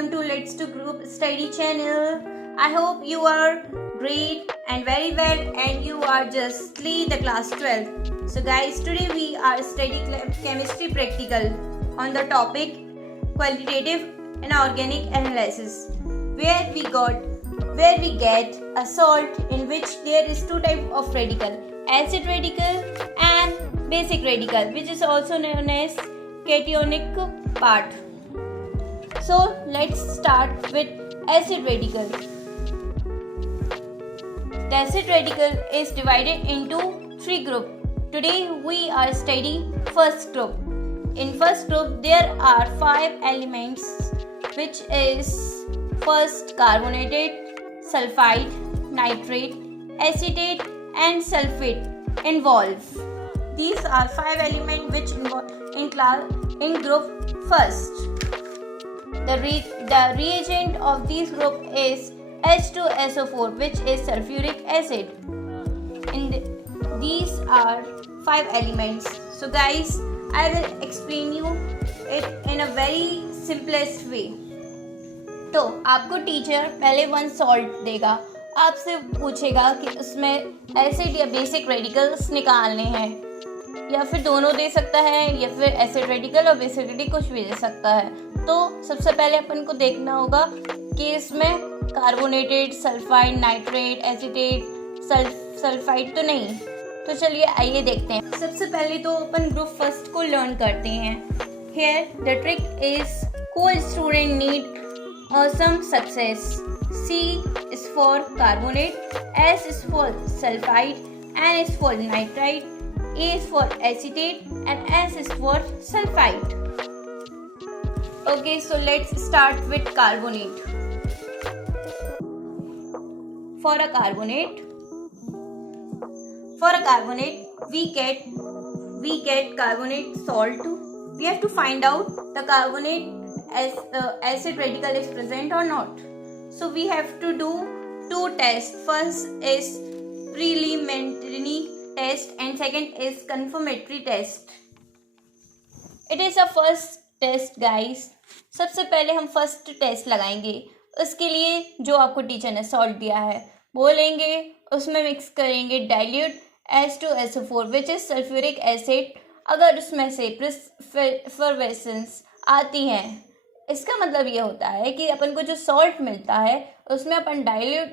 welcome to Let's Do Group Study channel. I hope you are great and very well and you are justly the class 12. So guys, today we are studying chemistry practical on the topic qualitative and organic analysis, where we get a salt in which there is two types of radical, acid radical and basic radical, which is also known as cationic part. So let's start with acid radical. The acid radical is divided into three groups. Today we are studying first group. In first group there are 5 elements, which is first carbonated, sulfide, nitrate, acetate and sulfate involved. These are 5 elements which involve in group first. The reagent of this group is H2SO4, which is sulfuric acid. These are 5 elements. So guys, I will explain you it in a very simplest way. तो आपको teacher पहले 1 salt देगा, आपसे पूछेगा कि उसमें acid या basic radicals निकालने हैं, या फिर दोनों दे सकता है, या फिर एसिड रेडिकल और बेसिक रेडिकल कुछ भी दे सकता है. तो सबसे पहले अपन को देखना होगा कि इसमें carbonated, sulphide, nitrate, acetate, sulphide तो नहीं. तो चलिए आइए देखते हैं. सबसे पहले तो अपन ग्रुप फर्स्ट को लर्न करते हैं. Here the trick is cool student need some success. C is for carbonate, S is for sulfide, N is for nitrite, A is for acetate and S is for sulfide. Okay, so let's start with carbonate. For a carbonate we get carbonate salt. We have to find out the carbonate as acid radical is present or not. So we have to do 2 tests. First is preliminary test and second is confirmatory test. It is a first test guys. सबसे पहले हम first test लगाएंगे. उसके लिए जो आपको teacher ने salt दिया है वो लेंगे, उसमें मिक्स करेंगे dilute H2SO4 which is sulphuric acid. अगर उसमें से एफरवेसेंस आती है, इसका मतलब ये होता है कि अपन को जो सॉल्ट मिलता है उसमें अपन डाइल्यूट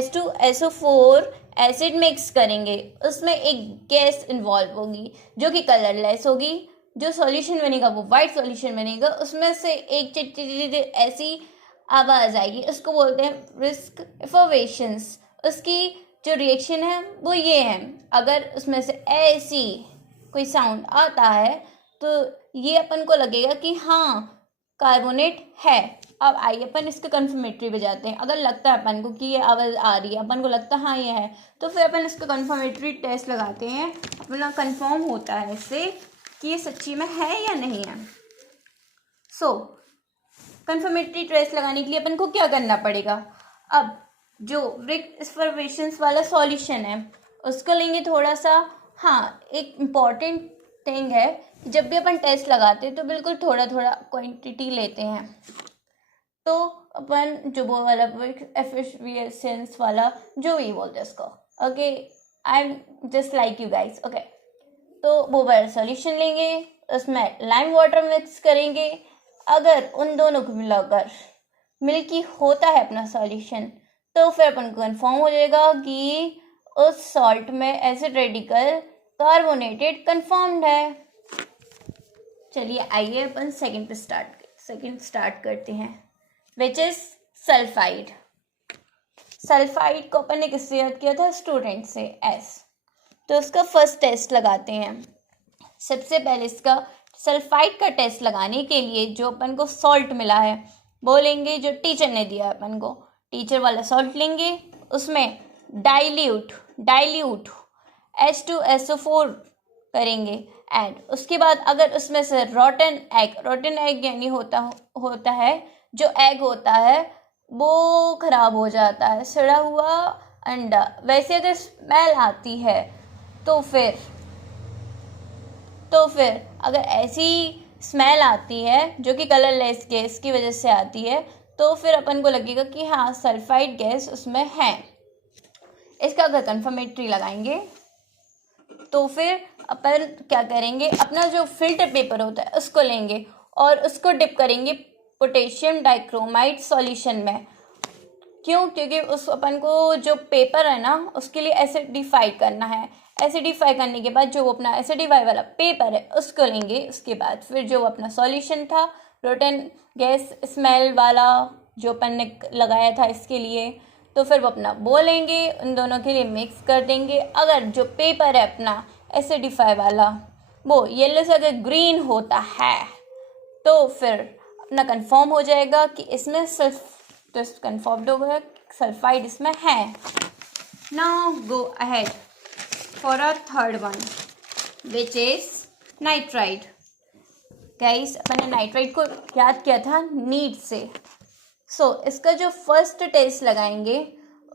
H2SO4 एसिड मिक्स करेंगे. उसमें एक गैस इन्वॉल्व होगी जो कि कलरलेस होगी. जो सॉल्यूशन बनेगा वो वाइट सॉल्यूशन बनेगा. उसमें से एक चिटचिटी ऐसी आवाज़ आएगी, उसको बोलते हैं ब्रिस्क एफरवेसेंस. उसकी जो रिएक्शन है वो ये है, अगर उसमें से ऐसी कोई साउंड आता है तो ये अपन को लगेगा कि हाँ कार्बोनेट है. अब आइए अपन इसके कन्फर्मेटरी पे जाते हैं. अगर लगता है अपन को कि ये आवाज़ आ रही है, अपन को लगता है हाँ ये है, तो फिर अपन इसका कन्फर्मेटरी टेस्ट लगाते हैं. अपना कंफर्म होता है इससे कि ये सच्ची में है या नहीं है. सो कन्फर्मेटरी टेस्ट लगाने के लिए अपन को क्या करना पड़ेगा. अब जो ब्रिक एफरवेसेंस वाला सॉल्यूशन है उसको लेंगे थोड़ा सा. हाँ, एक इम्पॉर्टेंट थिंग है कि जब भी अपन टेस्ट लगाते हैं तो बिल्कुल थोड़ा थोड़ा क्वांटिटी लेते हैं. तो अपन जो वो वाला ब्रिक एफरवेसेंस वाला जो भी बोलते हैं उसको, okay, I am just like you guys. Okay, तो वो वाला सॉल्यूशन लेंगे, उसमें लाइम वाटर मिक्स करेंगे. अगर उन दोनों को मिलाकर मिल्की होता है अपना सॉल्यूशन, तो फिर अपन को कन्फर्म हो जाएगा कि उस सॉल्ट में एसिड रेडिकल कार्बोनेटेड कन्फर्म्ड है. चलिए आइए अपन सेकंड स्टार्ट करते हैं, विच इज सल्फाइड. सल्फाइड को अपन ने किससे याद किया था? स्टूडेंट से, एस. तो उसका फर्स्ट टेस्ट लगाते हैं. सबसे पहले इसका सल्फाइड का टेस्ट लगाने के लिए जो अपन को सॉल्ट मिला है वो लेंगे जो टीचर ने दिया है अपन को. टीचर वाला सॉल्ट लेंगे, उसमें डाइल्यूट H2SO4 करेंगे ऐड. उसके बाद अगर उसमें से रॉटन एग यानी होता है जो एग होता है वो खराब हो जाता है, सड़ा हुआ अंडा. वैसे अगर स्मेल आती है तो फिर अगर ऐसी स्मेल आती है जो कि कलरलेस गैस की वजह से आती है, तो फिर अपन को लगेगा कि हाँ सल्फाइड गैस उसमें है। इसका अगर कन्फर्मेटरी लगाएंगे तो फिर अपन क्या करेंगे, अपना जो फिल्टर पेपर होता है उसको लेंगे और उसको डिप करेंगे पोटेशियम डाइक्रोमाइड सॉल्यूशन में। क्यों? क्योंकि उस अपन को जो पेपर है ना उसके लिए एसिडिफाई करना है। एसिडिफाई करने के बाद जो वो अपना एसिडिफाई वाला पेपर है उसको लेंगे। उसके बाद फिर जो अपना सॉल्यूशन था रोटन गैस स्मेल वाला जो अपन ने लगाया था इसके लिए, तो फिर वो अपना वो लेंगे, उन दोनों के लिए मिक्स कर देंगे। अगर जो पेपर है अपना एसिडिफाई वाला वो येलो से अगर ग्रीन होता है तो फिर अपना कंफर्म हो जाएगा कि इसमें टेस्ट कन्फर्म्ड हो गया, सल्फाइड इसमें है। Now go ahead for a third one which is nitride. Guys अपन ने नाइट्राइड को याद किया था नीड से। इसका जो फर्स्ट टेस्ट लगाएंगे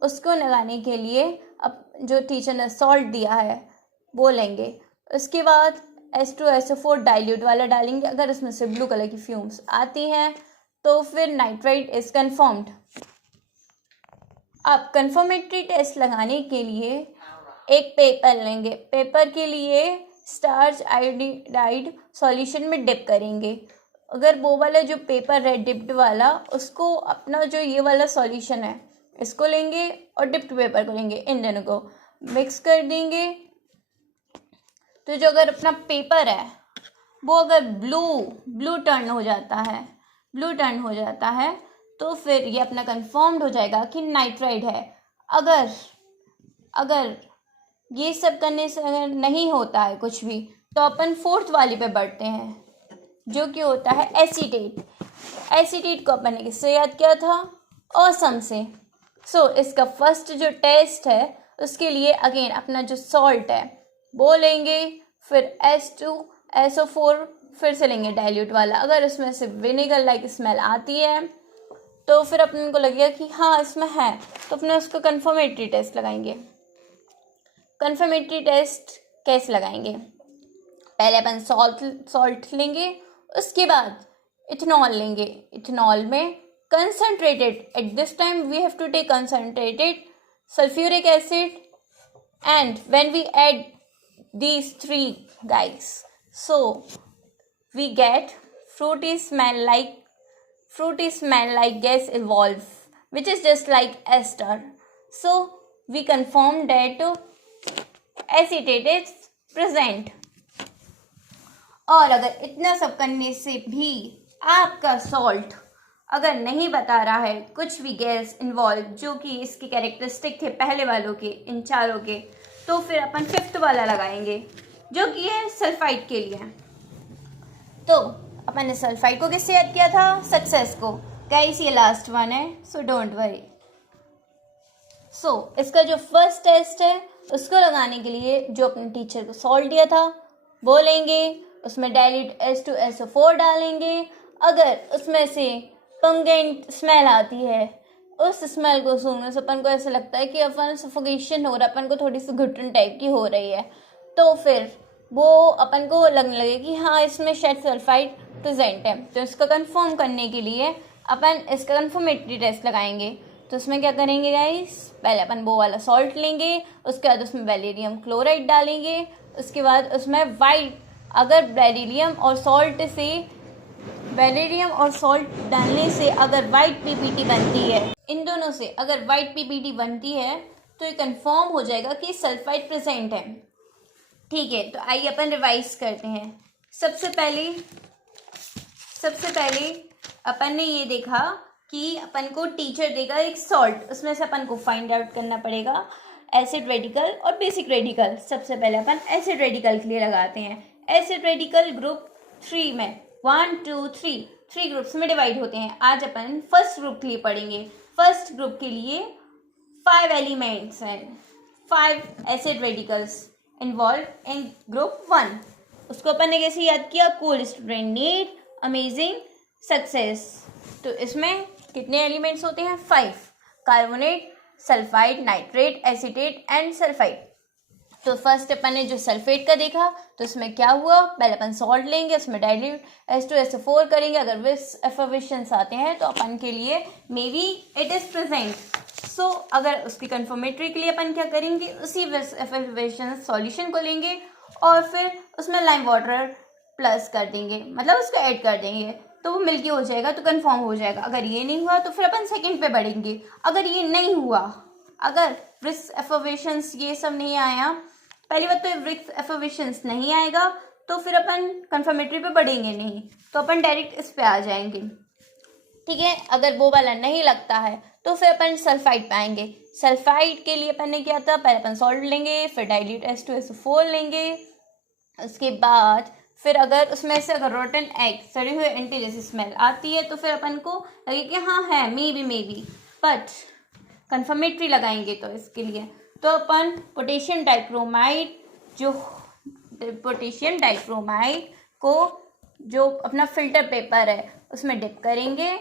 उसको लगाने के लिए अब जो टीचर ने सॉल्ट दिया है वो लेंगे। उसके बाद H2SO4 डाइल्यूट वाला डालेंगे। अगर उसमें से ब्लू कलर की फ्यूम्स आती हैं तो फिर नाइट्राइड इज कन्फर्म्ड। अब कन्फर्मेटरी टेस्ट लगाने के लिए एक पेपर लेंगे। पेपर के लिए स्टार्च आयोडाइड सॉल्यूशन में डिप करेंगे। अगर वो वाला जो पेपर है डिप्ड वाला, उसको अपना जो ये वाला सॉल्यूशन है इसको लेंगे और डिप्ड पेपर को लेंगे, इन दोनों को मिक्स कर देंगे। तो जो अगर अपना पेपर है वो अगर ब्लू टर्न हो जाता है तो फिर ये अपना कंफर्म्ड हो जाएगा कि नाइट्राइड है। अगर ये सब करने से अगर नहीं होता है कुछ भी तो अपन फोर्थ वाली पे बढ़ते हैं जो कि होता है एसीटेट। एसीटेट को अपन ने किससे याद किया था? ऑसम से। इसका फर्स्ट जो टेस्ट है उसके लिए अगेन अपना जो सॉल्ट है वो लेंगे, फिर H2SO4 फिर से लेंगे डाइल्यूट वाला। अगर उसमें से विनेगर लाइक स्मेल आती है तो फिर अपन को लगेगा कि हाँ इसमें है, तो अपने उसको कन्फर्मेटरी टेस्ट लगाएंगे। कन्फर्मेटरी टेस्ट कैसे लगाएंगे? पहले अपन सॉल्ट लेंगे, उसके बाद इथेनॉल लेंगे। इथेनॉल में concentrated, at this time we have to take concentrated sulphuric acid, and when we add these three guys, so we get fruity smell like gas evolve, which is just like ester. So we confirm that acetate is present. और अगर इतना सब करने से भी आपका salt अगर नहीं बता रहा है कुछ भी गैस इन्वॉल्व जो कि इसके कैरेक्टरिस्टिक थे पहले वालों के, इन चारों के, तो फिर अपन फिफ्थ वाला लगाएंगे जो कि है सल्फाइड के लिए। तो अपन ने सल्फाइड को किससे याद किया था? सक्सेस को। गाइस ये लास्ट वन है, सो डोंट वरी। इसका जो फर्स्ट टेस्ट है उसको लगाने के लिए जो अपने टीचर को सॉल्ट दिया था वो लेंगे, उसमें डाइल्यूट H2SO4 डालेंगे। अगर उसमें से पंगेंट स्मेल आती है, उस स्मेल को सूंघने से अपन को ऐसा लगता है कि अपन सफोकेशन हो रहा है, अपन को थोड़ी सी घुटन टाइप की हो रही है, तो फिर वो अपन को लगने लगे कि हाँ इसमें शायद सल्फाइड प्रेजेंट है। तो इसका कंफर्म करने के लिए अपन इसका कंफर्मेटरी टेस्ट लगाएंगे। तो उसमें क्या करेंगे गाइस? पहले अपन वो वाला सॉल्ट लेंगे, उसके बाद उसमें बेरिलियम क्लोराइड डालेंगे, उसके बाद उसमें वाइट, अगर बेरिलियम और सॉल्ट डालने से अगर वाइट पीपीटी बनती है, इन दोनों से अगर वाइट पीपीटी बनती है तो ये कंफर्म हो जाएगा कि सल्फाइड प्रेजेंट है। ठीक है, तो आइए अपन रिवाइज करते हैं। सबसे पहले अपन ने ये देखा कि अपन को टीचर देगा एक सॉल्ट, उसमें से अपन को फाइंड आउट करना पड़ेगा एसिड रेडिकल और बेसिक रेडिकल। सबसे पहले अपन एसिड रेडिकल के लिए लगाते हैं। एसिड रेडिकल ग्रुप 3 में 1 2 3 ग्रुप्स में डिवाइड होते हैं। आज अपन फर्स्ट ग्रुप के लिए पढ़ेंगे। फर्स्ट ग्रुप के लिए 5 एलिमेंट्स हैं, 5 acid radicals involve in group 1। उसको अपन ने कैसे याद किया? Cool student need amazing success. तो इसमें कितने एलिमेंट्स होते हैं? 5, carbonate, sulphide, nitrate, acetate and sulphide. तो फर्स्ट अपन ने जो सल्फेट का देखा तो उसमें क्या हुआ, पहले अपन सॉल्ट लेंगे, उसमें डाइल्यूट H2SO4 करेंगे। अगर विस एफर्वेशंस आते हैं तो अपन के लिए may be it is present. So अगर उसकी कन्फर्मेटरी के लिए अपन क्या करेंगे, उसी विस एफर्वेशन सॉल्यूशन को लेंगे और फिर उसमें लाइम वाटर प्लस कर देंगे, मतलब उसको ऐड कर देंगे तो वो मिल्की हो जाएगा, तो कंफर्म हो जाएगा। अगर ये नहीं हुआ तो फिर अपन सेकंड पे बढ़ेंगे। अगर ये नहीं हुआ, अगर ब्रिक्स एफर्वेशंस ये सब नहीं आया, पहली बात तो ब्रिक्स एफर्वेशंस नहीं आएगा तो फिर अपन कंफर्मेटरी पे बढ़ेंगे नहीं, तो अपन डायरेक्ट इस पे आ जाएंगे। ठीक है, अगर वो वाला नहीं लगता है तो फिर अपन सल्फाइड पाएंगे। सल्फाइड के लिए अपन ने क्या था, पहले अपन सॉल्ट लेंगे, फिर डाइल्यूट H2SO4 लेंगे, उसके बाद फिर अगर उसमें से अगर रोटन एग, सड़े हुए एंटी जैसी स्मेल आती है तो फिर अपन को लगे कि हाँ है, मे बी बट कंफर्मेटरी लगाएंगे। तो इसके लिए तो अपन पोटेशियम डाइक्रोमाइड, जो पोटेशियम डाइक्रोमाइड को जो अपना फिल्टर पेपर है उसमें डिप करेंगे,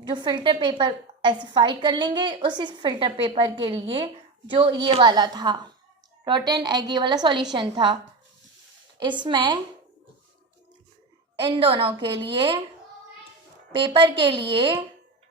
जो फिल्टर पेपर एसिफाइड कर लेंगे। उसी फिल्टर पेपर के लिए जो ये वाला था रोटन एग, ये वाला सॉल्यूशन था, इसमें इन दोनों के लिए पेपर के लिए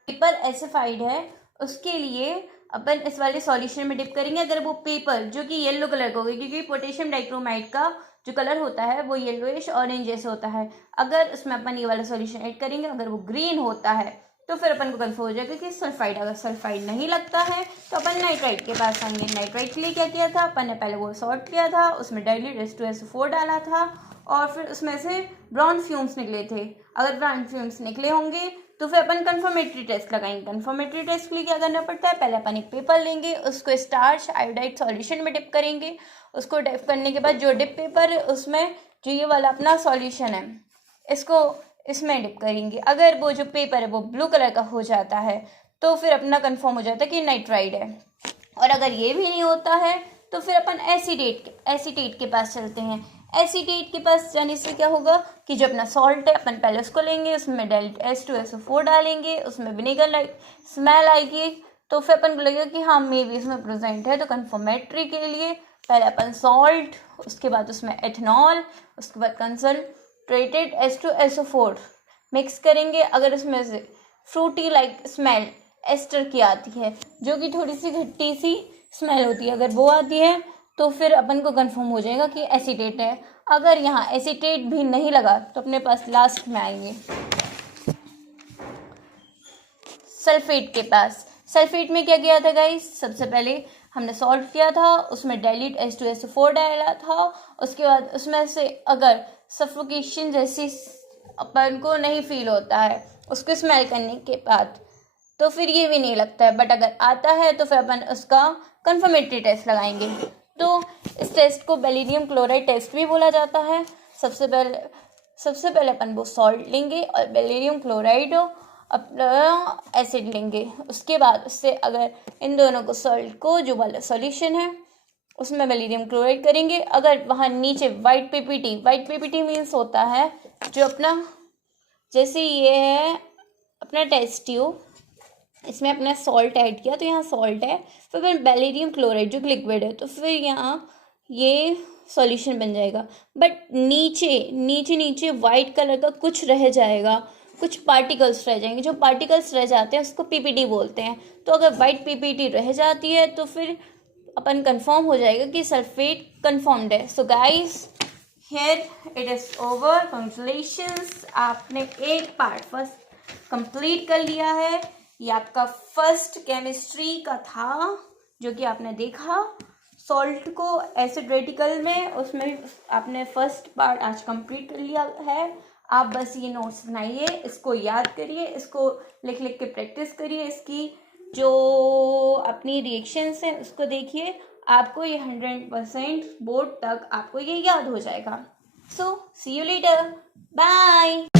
पेपर एसिफाइड है, उसके लिए अपन इस वाले सॉल्यूशन में डिप करेंगे। अगर वो पेपर जो कि येलो कलर का होगा, क्योंकि पोटेशियम डाइक्रोमाइड का जो कलर होता है वो येलोइश ऑरेंज जैसे होता है, अगर उसमें अपन ये वाला सॉल्यूशन ऐड करेंगे, अगर वो ग्रीन होता है तो फिर अपन को कन्फर्म हो जाएगा कि सल्फाइड। अगर सल्फाइड नहीं लगता है तो अपन नाइट्राइट के पास आएंगे। नाइट्राइट के लिए क्या किया था अपन ने, पहले वो सॉल्ट किया था, उसमें डाइल्यूट H2SO4 डाला था और फिर उसमें से ब्राउन फ्यूम्स निकले थे। अगर ब्राउन फ्यूम्स निकले होंगे तो फिर अपन कंफर्मेटरी टेस्ट लगाएंगे। कंफर्मेटरी टेस्ट के लिए क्या करना पड़ता है, पहले अपन एक पेपर लेंगे, उसको स्टार्च आयोडाइड सॉल्यूशन में डिप करेंगे। उसको डिप करने के बाद जो डिप पेपर है उसमें जो ये वाला अपना सॉल्यूशन है इसको इसमें डिप करेंगे। अगर वो जो पेपर है वो ब्लू कलर का हो जाता है तो फिर अपना कंफर्म हो जाता है कि नाइट्राइड है। और अगर ये भी नहीं होता है तो फिर अपन एसीटेट के पास चलते हैं। एसीटेट के पास जाने से क्या होगा कि जो अपना सॉल्ट है अपन पहले उसको लेंगे, उसमें डाइल्यूट H2SO4 डालेंगे, उसमें विनेगर लाइक स्मेल आएगी तो फिर अपन को लगेगा कि हाँ मे बी इसमें प्रेजेंट है। तो कंफर्मेटरी के लिए पहले अपन सॉल्ट, उसके बाद उसमें एथेनॉल, उसके बाद कंसनट्रेटेड H2SO4 मिक्स करेंगे। अगर उसमें से फ्रूटी लाइक स्मेल एस्टर की आती है, जो कि थोड़ी सी खट्टी सी स्मेल होती है, अगर वो आती है तो फिर अपन को कंफर्म हो जाएगा कि एसीटेट है। अगर यहाँ एसीटेट भी नहीं लगा तो अपने पास लास्ट में आएंगे सल्फेट के पास। सल्फेट में क्या किया था गाइस, सबसे पहले हमने सॉल्ट किया था, उसमें डाइल्यूट H2SO4 डाला था, उसके बाद उसमें से अगर सफोकेशन जैसी अपन को नहीं फील होता है उसको स्मेल करने के बाद तो फिर ये भी नहीं लगता है, बट अगर आता है तो फिर अपन उसका कंफर्मेटरी टेस्ट लगाएंगे। तो इस टेस्ट को बेरिलियम क्लोराइड टेस्ट भी बोला जाता है। सबसे पहले अपन वो सॉल्ट लेंगे और बेरिलियम क्लोराइड अपना एसिड लेंगे। उसके बाद उससे अगर इन दोनों को सॉल्ट को जो वाला सॉल्यूशन है उसमें बेरिलियम क्लोराइड करेंगे। अगर वहाँ नीचे वाइट पीपीटी मीन्स होता है जो अपना, जैसे ये है अपना टेस्ट ट्यूब, इसमें अपना सॉल्ट ऐड किया तो यहाँ सॉल्ट है, फिर बेरिलियम क्लोराइड जो लिक्विड है तो फिर यहाँ ये सॉल्यूशन बन जाएगा। बट नीचे वाइट कलर का कुछ रह जाएगा, कुछ पार्टिकल्स रह जाएंगे। जो पार्टिकल्स रह जाते हैं उसको पीपीटी बोलते हैं। तो अगर वाइट पीपीटी रह जाती है तो फिर अपन कंफर्म हो जाएगा कि सल्फेट कंफर्म्ड है। So guys here it is over, congratulations, आपने एक पार्ट फर्स्ट कंप्लीट कर लिया है। ये आपका फर्स्ट केमिस्ट्री का था जो कि आपने देखा सॉल्ट को एसिड रेडिकल में, उसमें आपने फर्स्ट पार्ट आज कंप्लीट कर लिया है। आप बस ये नोट्स बनाइए, इसको याद करिए, इसको लिख के प्रैक्टिस करिए, इसकी जो अपनी रिएक्शंस हैं उसको देखिए, आपको ये 100% बोर्ड तक आपको ये याद हो जाएगा। सो सी यू लेटर, बाय।